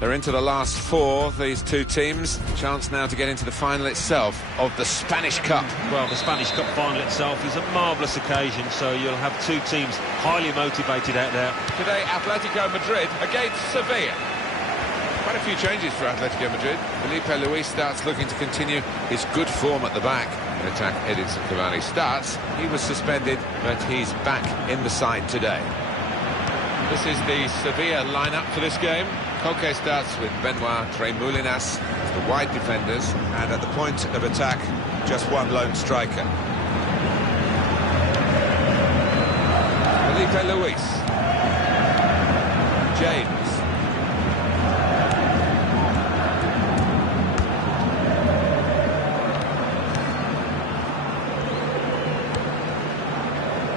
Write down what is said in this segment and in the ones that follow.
They're into the last four, these two teams. Chance now to get into the final itself of the Spanish Cup. Well, the Spanish Cup final itself is a marvellous occasion, so you'll have two teams highly motivated out there. Today, Atletico Madrid against Sevilla. Quite a few changes for Atletico Madrid. Felipe Luis starts looking to continue his good form at the back. In attack, Edinson Cavani starts. He was suspended, but he's back in the side today. This is the Sevilla lineup for this game. Koke starts with Benoit, Tremoulinas, the wide defenders, and at the point of attack, just one lone striker. Felipe Luis. James.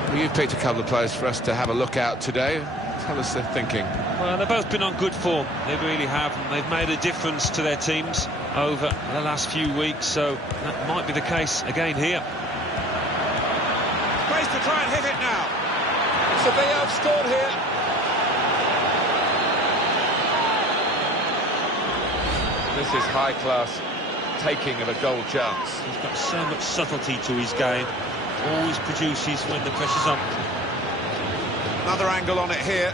Well, you've picked a couple of players for us to have a look at today. Tell us their thinking. Well, they've both been on good form. They really have. And they've made a difference to their teams over the last few weeks, so that might be the case again here. Space to try and hit it now. Sevilla have scored here. This is high-class taking of a goal chance. He's got so much subtlety to his game. Always produces when the pressure's on. Another angle on it here.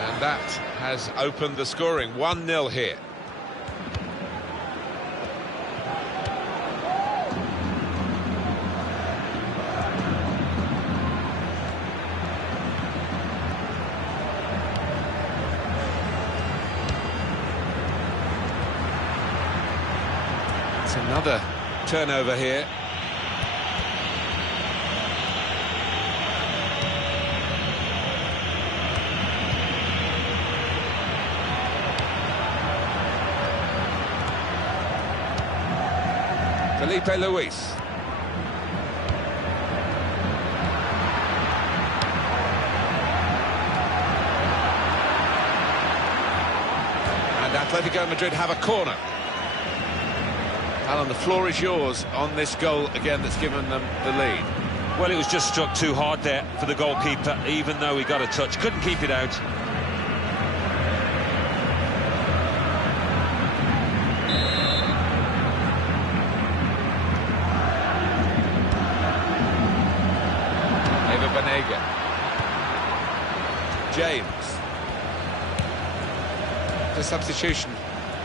And that has opened the scoring. 1-0 here. Another turnover here. Felipe Luis. And Atletico Madrid have a corner. Alan, the floor is yours on this goal again that's given them the lead. Well, it was just struck too hard there for the goalkeeper, even though he got a touch. Couldn't keep it out. Eva Banega. James. The substitution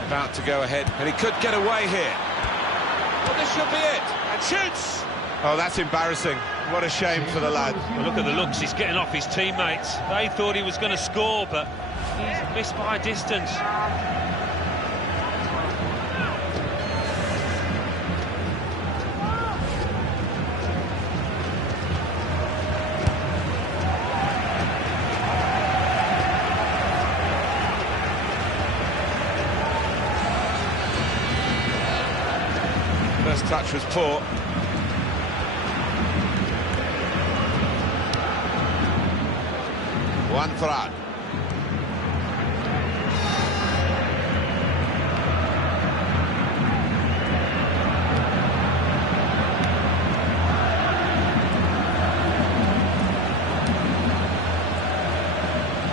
about to go ahead, and he could get away here. Well, this should be it, and shoots! Oh, that's embarrassing. What a shame for the lad. Well, look at the looks, he's getting off his teammates. They thought he was going to score, but he's missed by a distance. First touch was poor. Juan Ferran.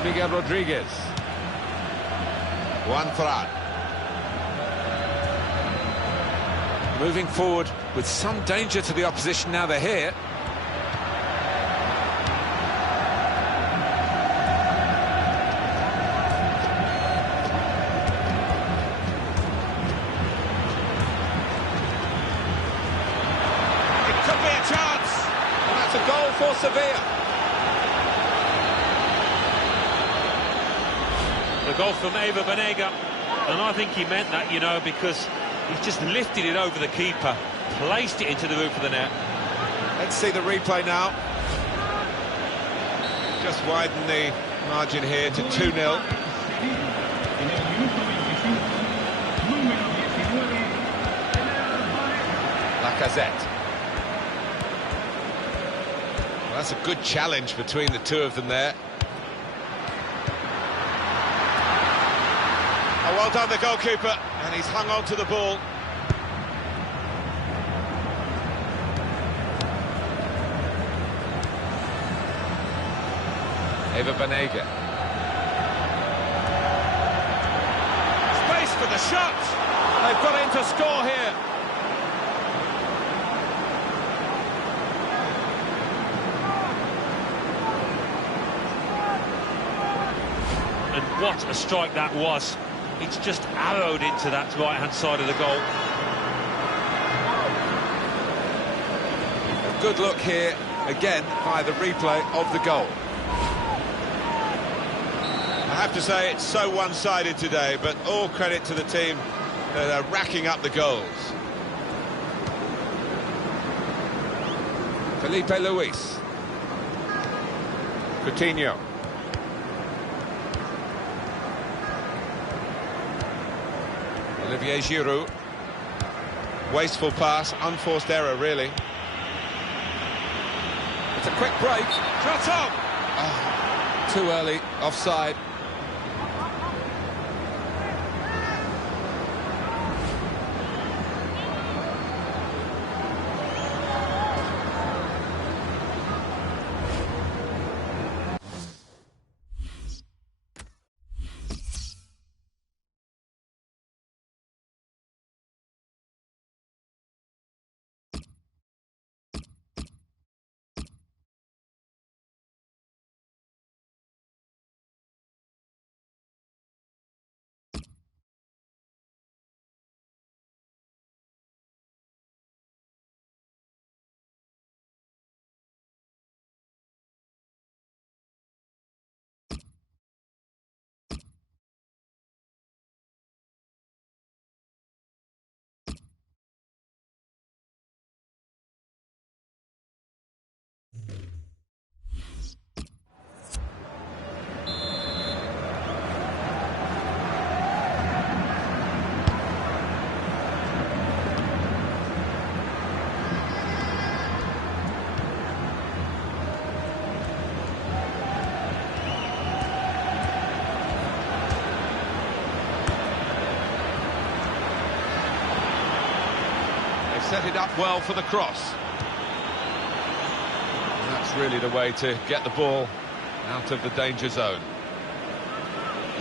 Miguel Rodriguez. Juan Ferran. Moving forward with some danger to the opposition now they're here. It could be a chance, and that's a goal for Sevilla. The goal from Eva Banega, and I think he meant that, you know, because he's just lifted it over the keeper, placed it into the roof of the net. Let's see the replay now. Just widen the margin here to 2-0. Lacazette. That's a good challenge between the two of them there. Oh, well done, the goalkeeper, and he's hung on to the ball. Eva Banega. Space for the shot! They've got in to score here. And what a strike that was. It's just arrowed into that right-hand side of the goal. A good look here, again, by the replay of the goal. I have to say, it's so one-sided today, but all credit to the team that are racking up the goals. Felipe Luis. Coutinho. Olivier Giroud. Wasteful pass, unforced error, really. It's a quick break. Shot on! Oh, too early, offside. Set it up well for the cross. And that's really the way to get the ball out of the danger zone.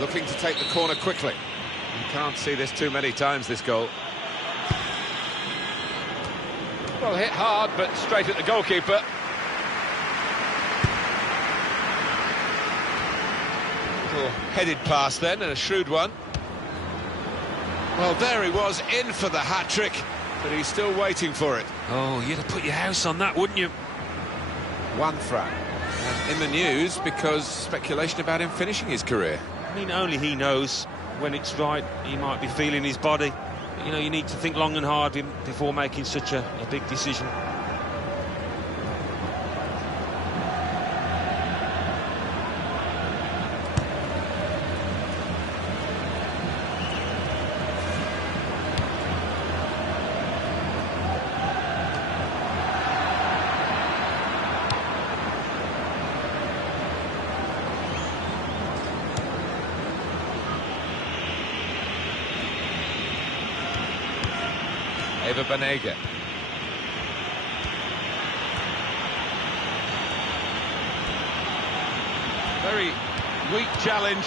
Looking to take the corner quickly. You can't see this too many times, this goal. Well, hit hard, but straight at the goalkeeper. Little headed pass then, and a shrewd one. Well, there he was, in for the hat-trick. But he's still waiting for it. Oh, you'd have put your house on that, wouldn't you? One throw. And in the news because speculation about him finishing his career. I mean, only he knows when it's right. He might be feeling his body. But, you know, you need to think long and hard before making such a big decision. Eva Banega. Very weak challenge.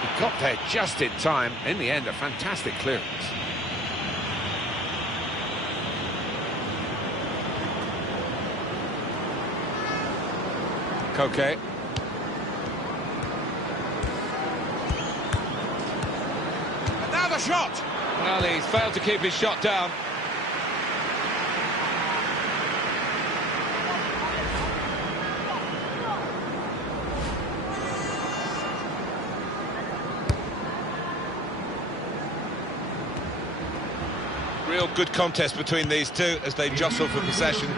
He got there just in time. In the end, a fantastic clearance. Koke. And now the shot! Well, he's failed to keep his shot down. Real good contest between these two as they jostle for possession.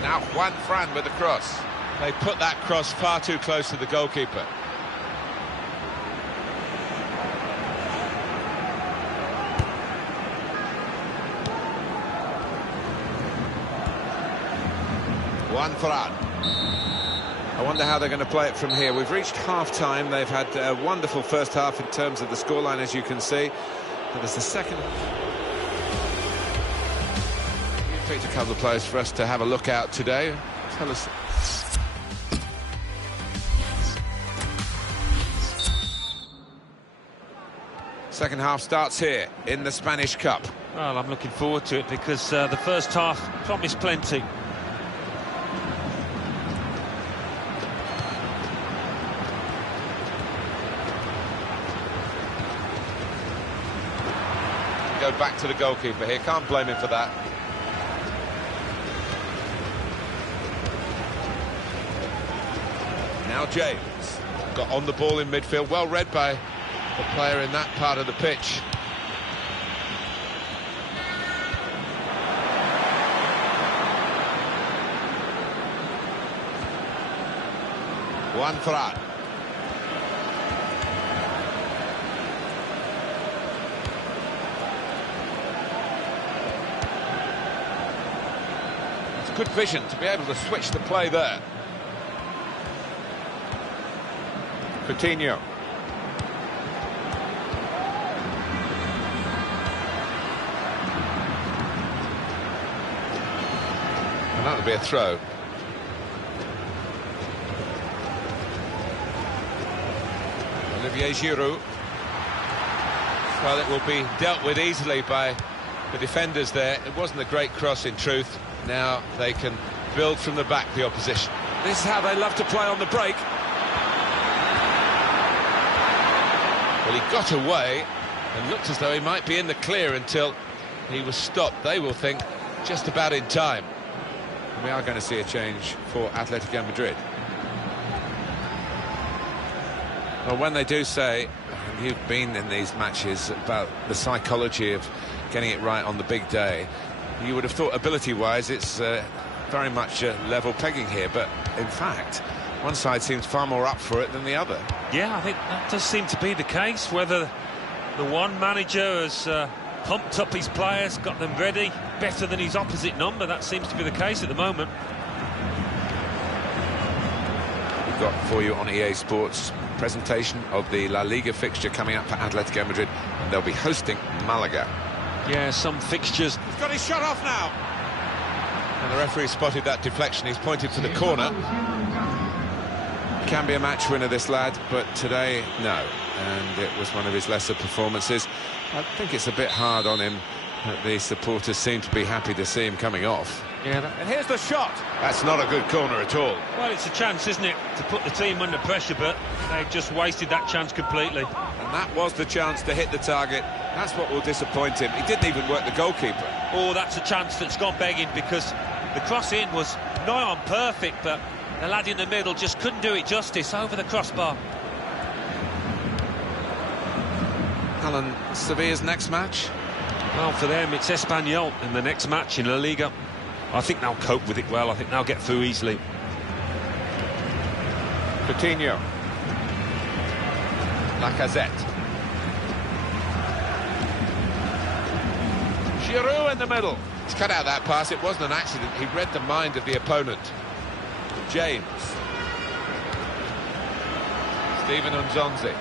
Now Juan Fran with the cross. They put that cross far too close to the goalkeeper. One for out. I wonder how they're going to play it from here. We've reached half-time. They've had a wonderful first half in terms of the scoreline, as you can see. But there's the second... You picked a couple of players for us to have a look at today. Tell us... Second half starts here in the Spanish Cup. Well, I'm looking forward to it because the first half promised plenty. Go back to the goalkeeper here, can't blame him for that. Now James got on the ball in midfield, well read by the player in that part of the pitch. One for out. Good vision to be able to switch the play there. Coutinho. And that'll be a throw. Olivier Giroud. Well, it will be dealt with easily by the defenders there. It wasn't a great cross in truth. Now they can build from the back, the opposition. This is how they love to play on the break. Well, he got away and looked as though he might be in the clear until he was stopped. They will think just about in time. And we are going to see a change for Atletico Madrid. Well, when they do say, and you've been in these matches, about the psychology of getting it right on the big day, you would have thought ability-wise it's very much level pegging here, but in fact one side seems far more up for it than the other. Yeah, I think that does seem to be the case. Whether the one manager has pumped up his players, got them ready better than his opposite number, that seems to be the case at the moment. We've got for you on EA Sports presentation of the La Liga fixture coming up for Atletico Madrid, and they'll be hosting Malaga. Yeah, some fixtures. He's got his shot off now. And the referee spotted that deflection. He's pointed to the corner. Can be a match winner, this lad, but today, no. And it was one of his lesser performances. I think it's a bit hard on him that the supporters seem to be happy to see him coming off. Yeah, and here's the shot. That's not a good corner at all. Well, it's a chance, isn't it, to put the team under pressure, but they've just wasted that chance completely. And that was the chance to hit the target. That's what will disappoint him. He didn't even work the goalkeeper. Oh, that's a chance that's gone begging, because the cross-in was nigh on perfect, but the lad in the middle just couldn't do it justice over the crossbar. Alan, Sevilla's next match? Well, for them, it's Espanyol in the next match in La Liga. I think they'll cope with it well. I think they'll get through easily. Coutinho. Lacazette. Giroud in the middle. He's cut out that pass. It wasn't an accident. He read the mind of the opponent. James. Steven Nzonzi.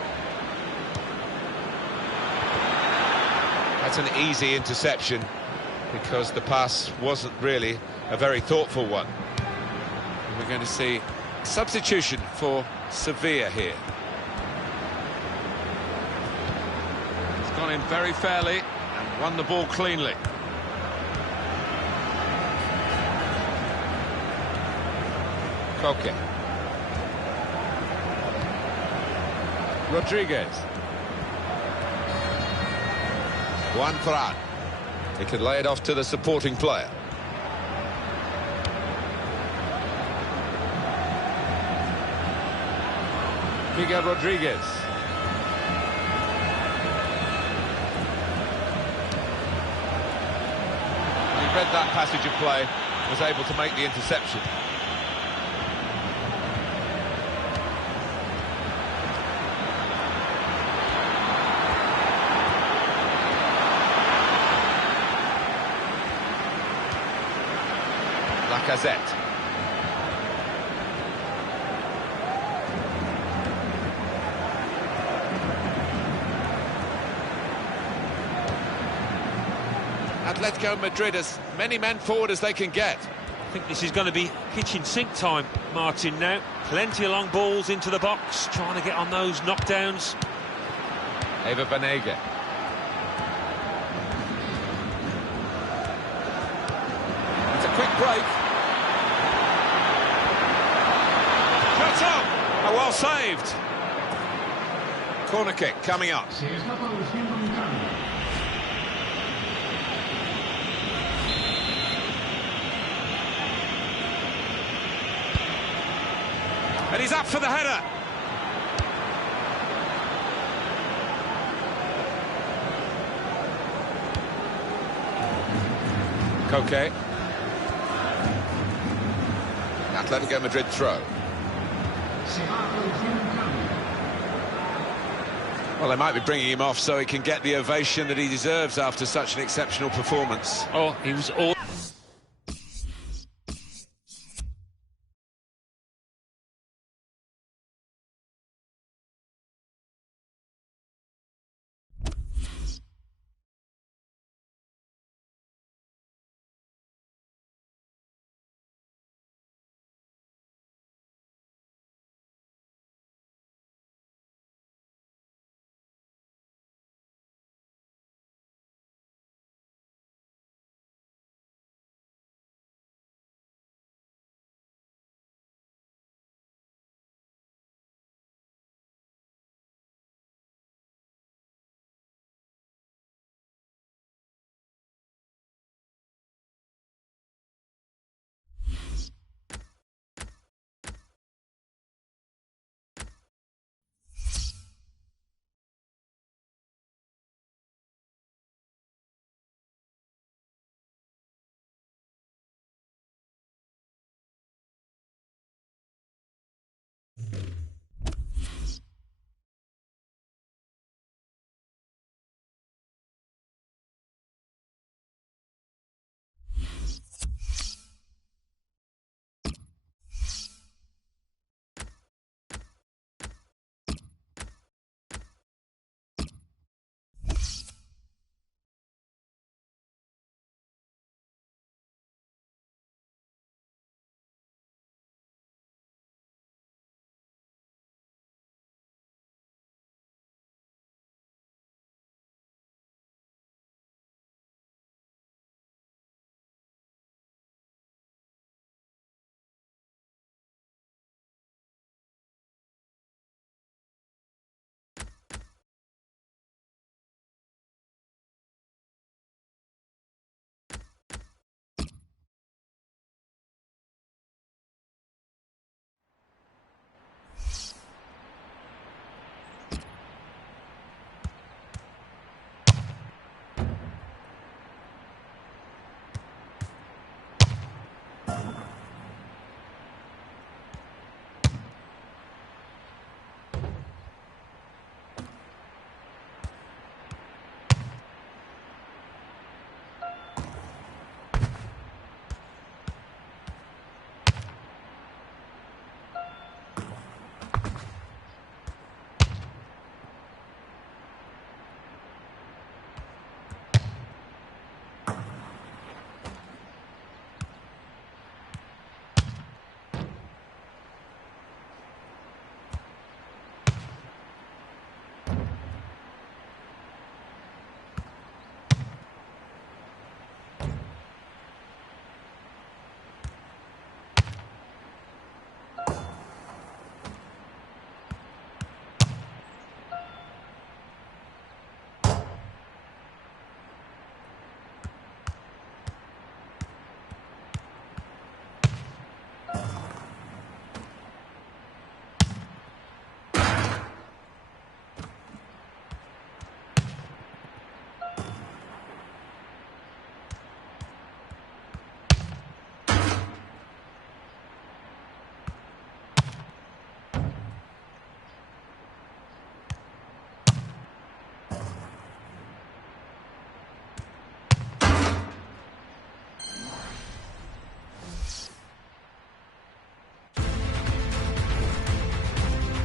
That's an easy interception because the pass wasn't really a very thoughtful one. And we're going to see substitution for Sevilla here. He's gone in very fairly and won the ball cleanly. Koke. Rodriguez. Juan Fran. He could lay it off to the supporting player. Miguel Rodriguez. He read that passage of play, was able to make the interception. Lacazette. Atletico Madrid as many men forward as they can get. I think this is going to be kitchen sink time, Martin, now. Plenty of long balls into the box, trying to get on those knockdowns. Eva Banega. It's a quick break. Shot up! Oh, well saved. Corner kick coming up. And he's up for the header. Koke. Atletico Madrid throw. Well, they might be bringing him off so he can get the ovation that he deserves after such an exceptional performance. Oh, he was all...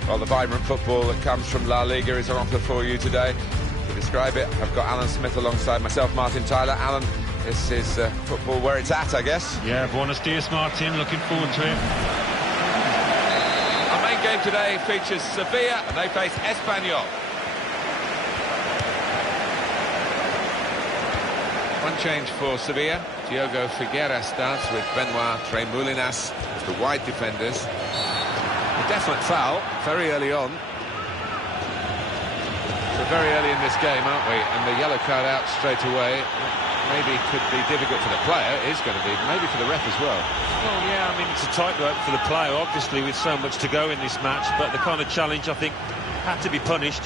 Well, the vibrant football that comes from La Liga is on offer for you today. To describe it, I've got Alan Smith alongside myself, Martin Tyler. Alan, This is football where it's at, I guess. Yeah, buenos dias, Martin. Looking forward to it. Our main game today features Sevilla, and they face Espanyol. One change for Sevilla. Diogo Figueira starts with Benoit Tremoulinas as the wide defenders. A definite foul very early on. We're very early in this game, aren't we? And the yellow card out straight away. Maybe could be difficult for the player. It is going to be, maybe for the ref as well. Well, yeah, I mean, it's a tightrope for the player, obviously, with so much to go in this match. But the kind of challenge, I think, had to be punished.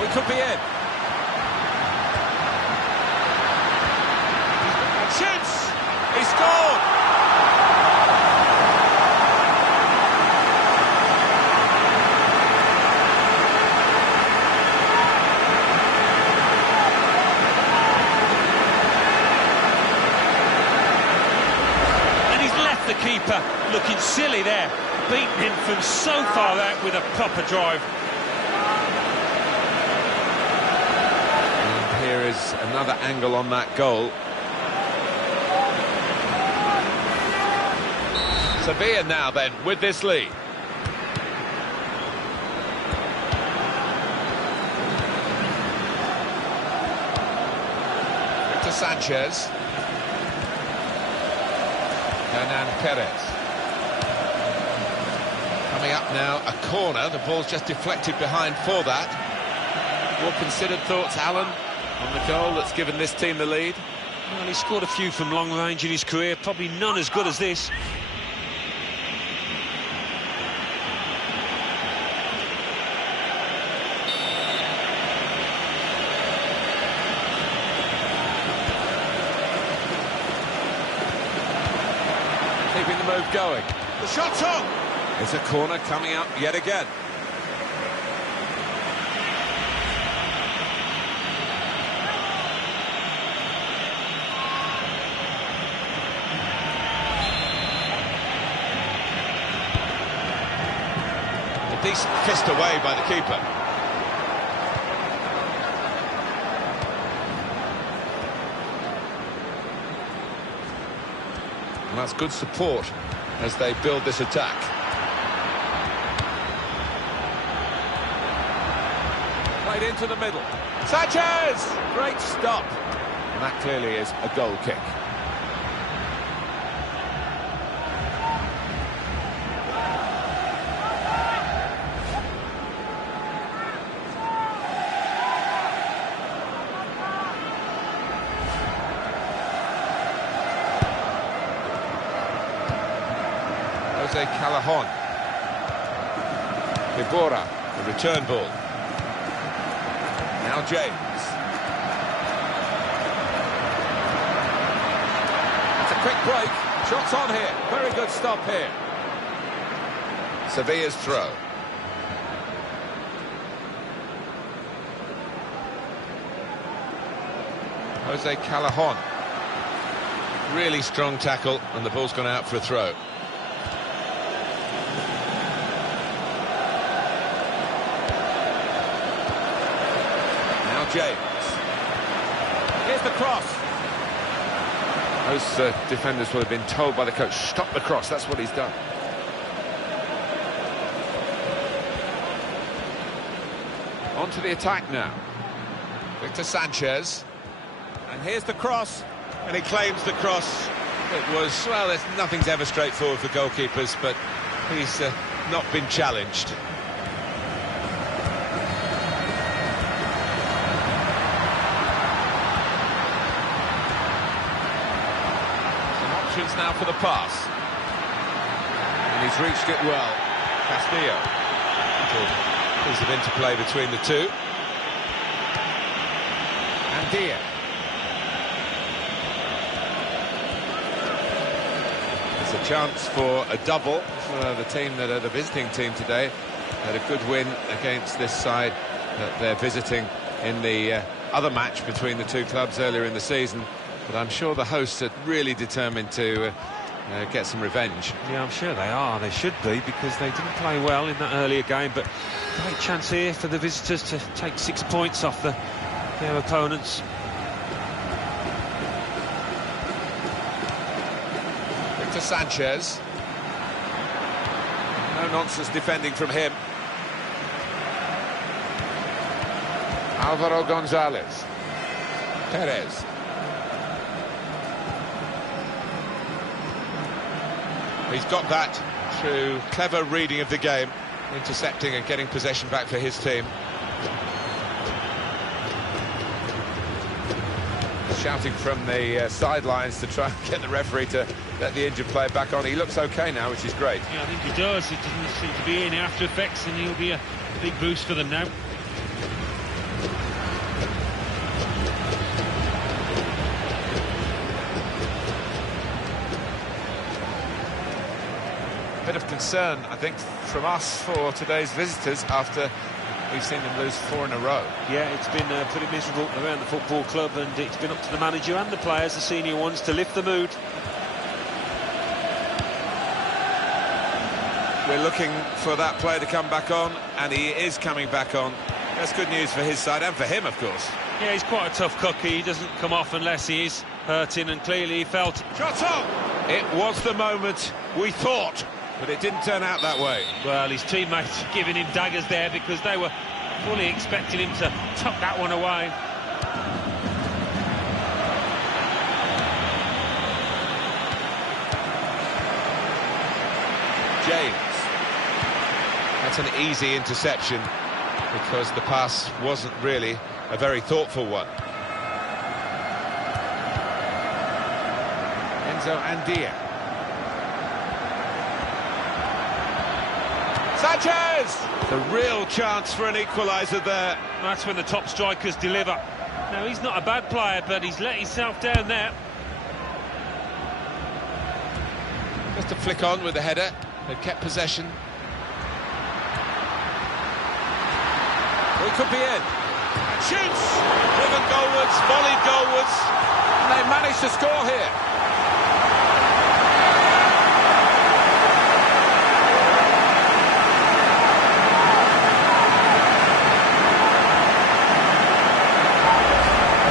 We could be in. Shoots! He scored! And he's left the keeper looking silly there, beating him from so far out with a proper drive. And here is another angle on that goal. Sevilla now then with this lead. Victor Sanchez. Hernan Perez. Coming up now, a corner. The ball's just deflected behind for that. More considered thoughts, Alan, on the goal that's given this team the lead? Well, he scored a few from long range in his career, probably none as good as this. Keeping the move going. The shot's on! It's a corner coming up yet again. A decent fist away by the keeper. And that's good support as they build this attack. Played into the middle. Sanchez! Great stop. And that clearly is a goal kick. Jose Callajon. Ibora, the return ball. Now James. It's a quick break. Shots on here. Very good stop here. Sevilla's throw. Jose Callajon. Really strong tackle, and the ball's gone out for a throw. James. Here's the cross. Those defenders will have been told by the coach, stop the cross. That's what he's done. On to the attack now. Victor Sanchez. And here's the cross. And he claims the cross. It was, well, nothing's ever straightforward for goalkeepers, but he's not been challenged. Now for the pass, and he's reached it well. Castillo, little piece of interplay between the two, and Dia. It's a chance for a double for the team that are the visiting team today. Had a good win against this side that they're visiting in the other match between the two clubs earlier in the season, but I'm sure the hosts are really determined to get some revenge. Yeah, I'm sure they are. They should be, because they didn't play well in that earlier game, but great chance here for the visitors to take 6 points off their opponents. Victor Sanchez. No nonsense defending from him. Alvaro Gonzalez. Perez. He's got that through clever reading of the game, intercepting and getting possession back for his team. Shouting from the sidelines to try and get the referee to let the injured player back on. He looks okay now, which is great. Yeah, I think he does. It doesn't seem to be any after effects, and he'll be a big boost for them now. Bit of concern, I think, from us for today's visitors after we've seen them lose 4 in a row. Yeah, it's been pretty miserable around the football club, and it's been up to the manager and the players, the senior ones, to lift the mood. We're looking for that player to come back on, and he is coming back on. That's good news for his side and for him, of course. Yeah, he's quite a tough cookie. He doesn't come off unless he is hurting, and clearly he felt it. Shot on! It was the moment we thought, but it didn't turn out that way. Well, his teammates giving him daggers there because they were fully expecting him to tuck that one away. James. That's an easy interception because the pass wasn't really a very thoughtful one. Enzo Andia. Sanchez! The real chance for an equaliser there. That's when the top strikers deliver. Now, he's not a bad player, but he's let himself down there. Just a flick on with the header. They've kept possession. Well, it could be in. And shoots! Driven goalwards, volleyed goalwards. And they managed to score here.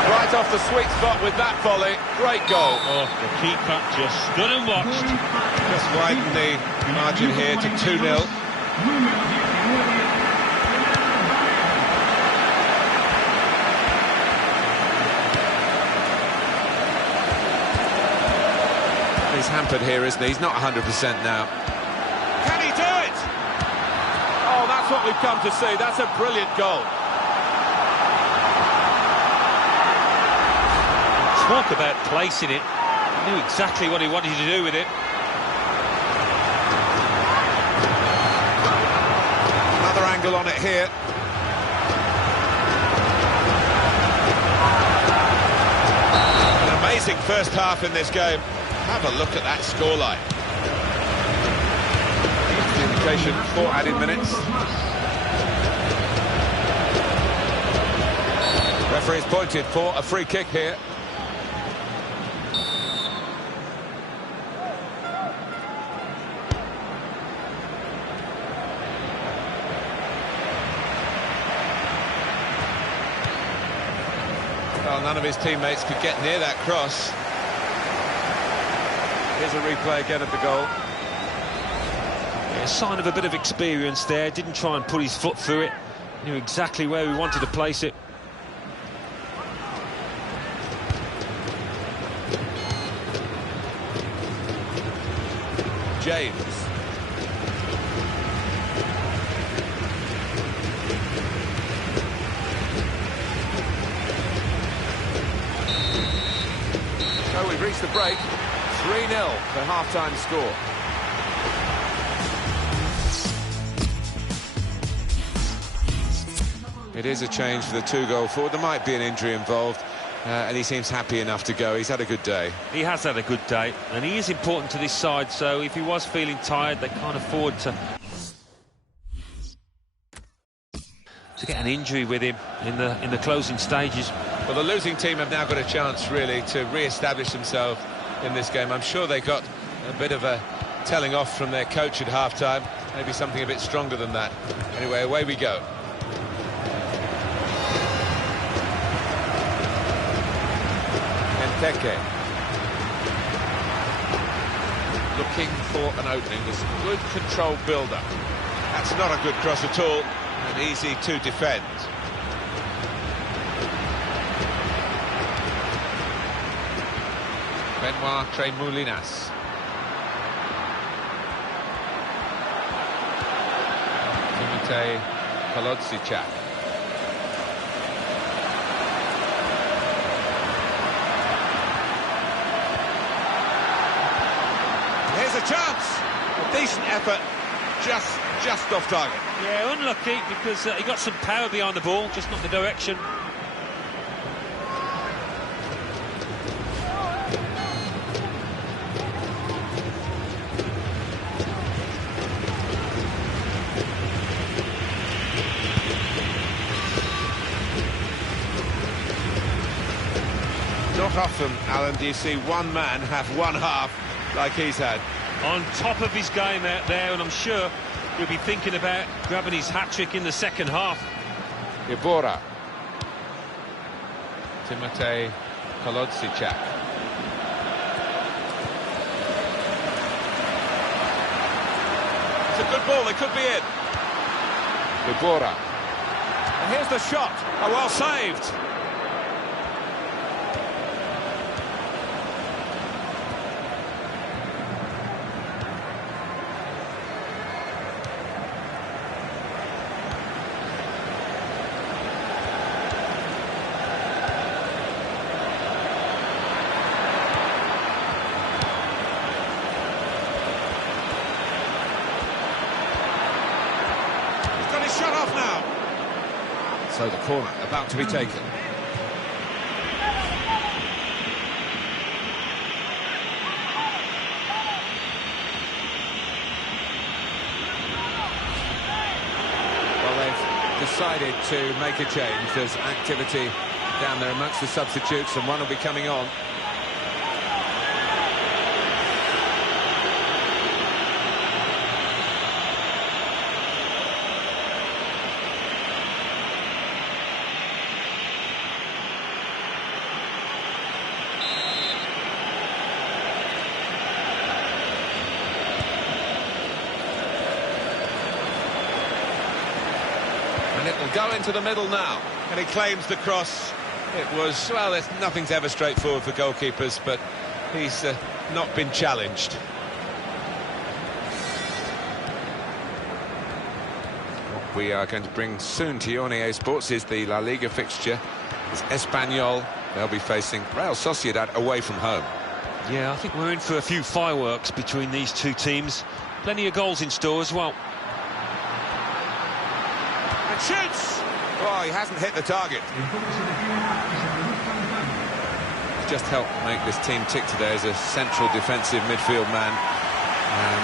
Right off the sweet spot with that volley. Great goal. Oh, the keeper just stood and watched. Just widen the margin here to 2-0. He's hampered here, isn't he? He's not 100% now. Can he do it? Oh, that's what we've come to see. That's a brilliant goal. Talk about placing it. He knew exactly what he wanted to do with it. Another angle on it here. An amazing first half in this game. Have a look at that scoreline. The indication 4 added minutes. Referee's pointed for a free kick here. Well, none of his teammates could get near that cross. Here's a replay again of the goal. Yeah, a sign of a bit of experience there. Didn't try and put his foot through it. Knew exactly where he wanted to place it. James. So we've reached the break. 3-0, the half-time score. It is a change for the 2-goal forward. There might be an injury involved, and he seems happy enough to go. He's had a good day. He has had a good day, and he is important to this side, so if he was feeling tired, they can't afford to get an injury with him in the closing stages. Well, the losing team have now got a chance, really, to re-establish themselves in this game. I'm sure they got a bit of a telling off from their coach at half-time. Maybe something a bit stronger than that. Anyway, away we go. Benteke. Looking for an opening. There's a good controlled build-up. That's not a good cross at all, and easy to defend. Benoit Tremoulinas. Timotej Kolodziejczak. Here's a chance. A decent effort, just off target. Yeah, unlucky because he got some power behind the ball, just not the direction. Not often, Alan, do you see one man have one half like he's had. On top of his game out there, and I'm sure he'll be thinking about grabbing his hat-trick in the second half. Ibora. Timotej Kolodziejczak. It's a good ball, it could be in. Ibora. And here's the shot. Oh, well saved. Shut off now. So the corner about to be taken. Well, they've decided to make a change. There's activity down there amongst the substitutes, and one will be coming on. And it will go into the middle now. And he claims the cross. It was, well, nothing's ever straightforward for goalkeepers, but he's not been challenged. What we are going to bring soon to you on EA Sports is the La Liga fixture. It's Espanyol. They'll be facing Real Sociedad away from home. Yeah, I think we're in for a few fireworks between these two teams. Plenty of goals in store as well. And shoots! Oh, he hasn't hit the target. He's just helped make this team tick today as a central defensive midfield man. And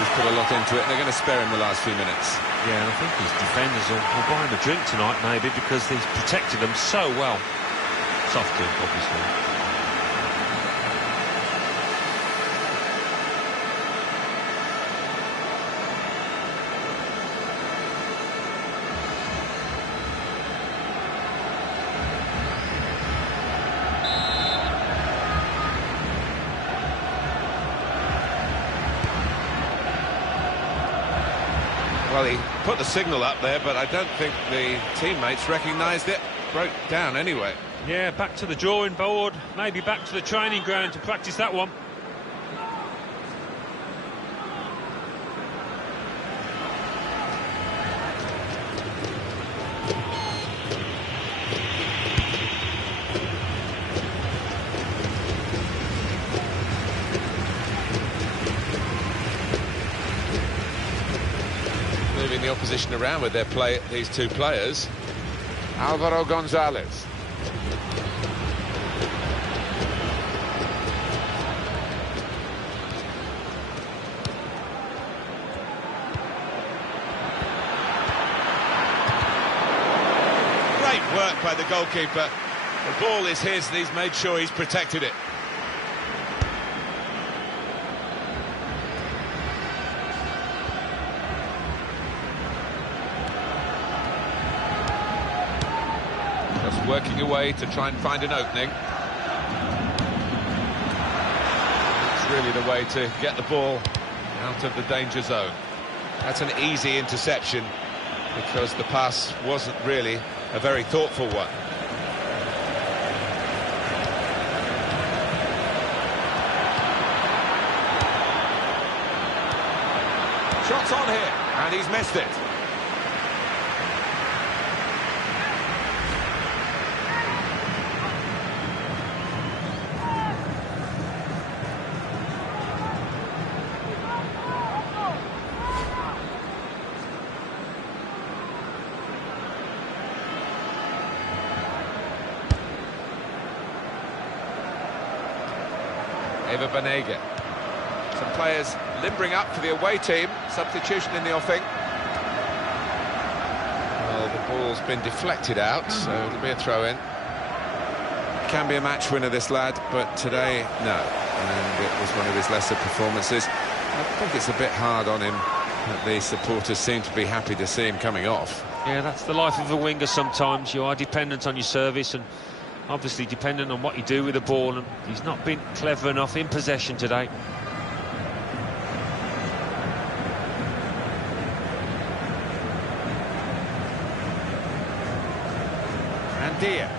he's put a lot into it, and they're going to spare him the last few minutes. Yeah, I think his defenders will buy him a drink tonight, maybe, because he's protected them so well. Soft drink, obviously. Well, he put the signal up there, but I don't think the teammates recognised it. Broke down anyway. Yeah, back to the drawing board, maybe back to the training ground to practice that one. Moving the opposition around with these two players. Alvaro Gonzalez. Great work by the goalkeeper The ball is his and he's made sure he's protected it. Just working away to try and find an opening. It's really the way to get the ball out of the danger zone. That's an easy interception because the pass wasn't really a very thoughtful one. Shots on here, and he's missed it. Some players limbering up for the away team. Substitution in the offing. Well, the ball's been deflected out, so it'll be a throw-in. Can be a match winner, this lad, but today, no. And it was one of his lesser performances. I think it's a bit hard on him that the supporters seem to be happy to see him coming off. Yeah, that's the life of a winger sometimes. You are dependent on your service and obviously dependent on what you do with the ball, and he's not been clever enough in possession today. And Dia.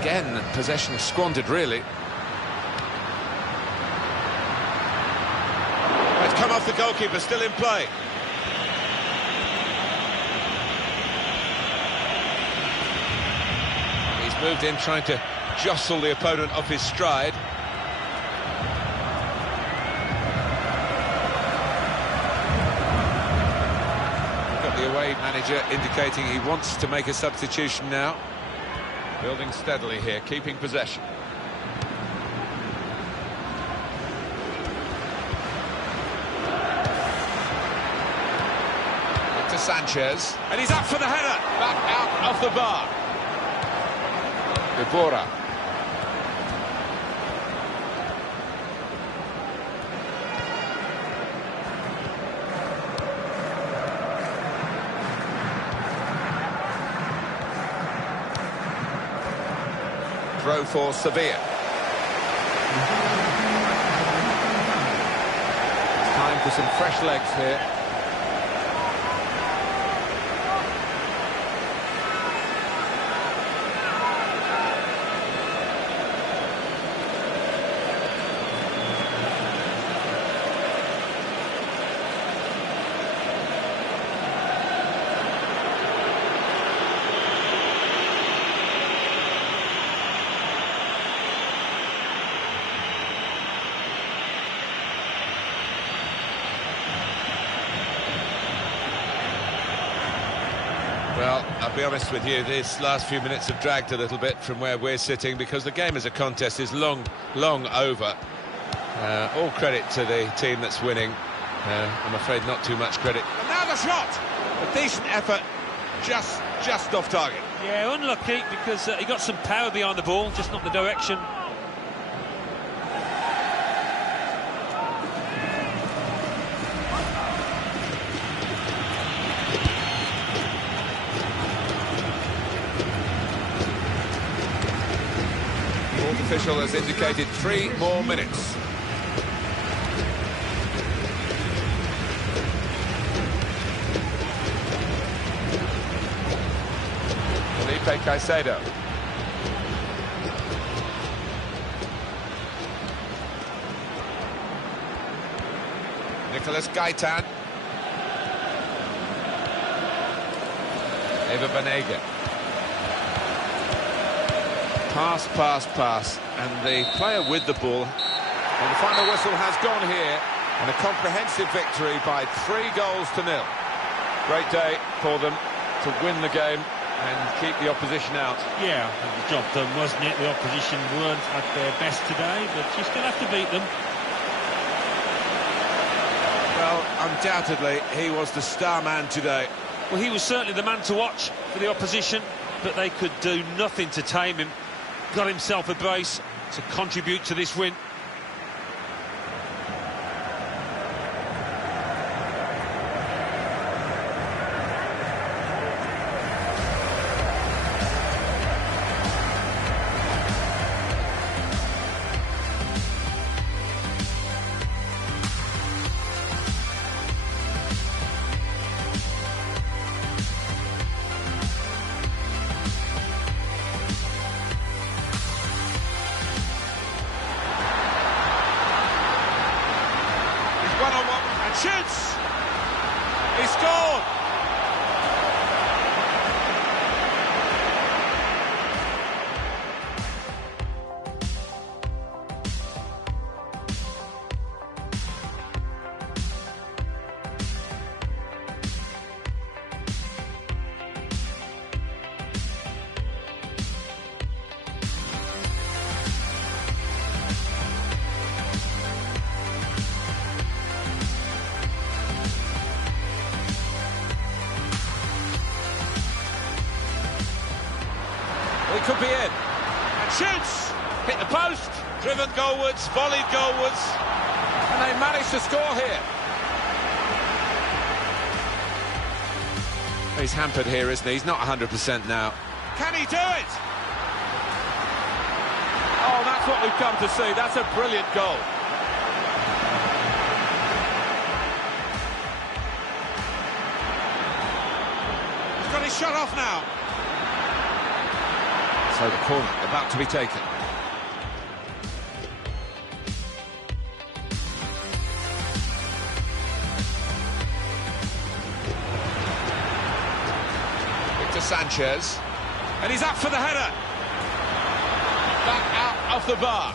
Again, possession squandered, really. It's come off the goalkeeper, still in play. Moved in, trying to jostle the opponent off his stride. Got the away manager indicating he wants to make a substitution now. Building steadily here, keeping possession. Into Sanchez, and he's up for the header. Back out off the bar. Vivora. Throw for Sevilla. It's time for some fresh legs here. Well, I'll be honest with you, these last few minutes have dragged a little bit from where we're sitting because the game as a contest is long over. All credit to the team that's winning. I'm afraid not too much credit. And now the shot! A decent effort, just off target. Yeah, unlucky because he got some power behind the ball, just not the direction. Official has indicated 3 more minutes. Felipe Caicedo. Nicolas Gaitan. Eva Banega. Pass, and the player with the ball. And the final whistle has gone here, and a comprehensive victory by 3-0. Great day for them to win the game and keep the opposition out. Yeah, the job done, wasn't it? The opposition weren't at their best today, but you still have to beat them. Well, undoubtedly, he was the star man today. Well, he was certainly the man to watch for the opposition. but they could do nothing to tame him. Got himself a brace to contribute to this win. And shoots! He scored! He could be in. And shoots! Hit the post. Driven goalwards, volleyed goalwards. And they managed to score here. He's hampered here, isn't he? He's not 100% now. Can he do it? Oh, that's what we've come to see. That's a brilliant goal. He's got his shot off now. So the corner about to be taken. Victor Sanchez. And he's up for the header. Back out of the bar.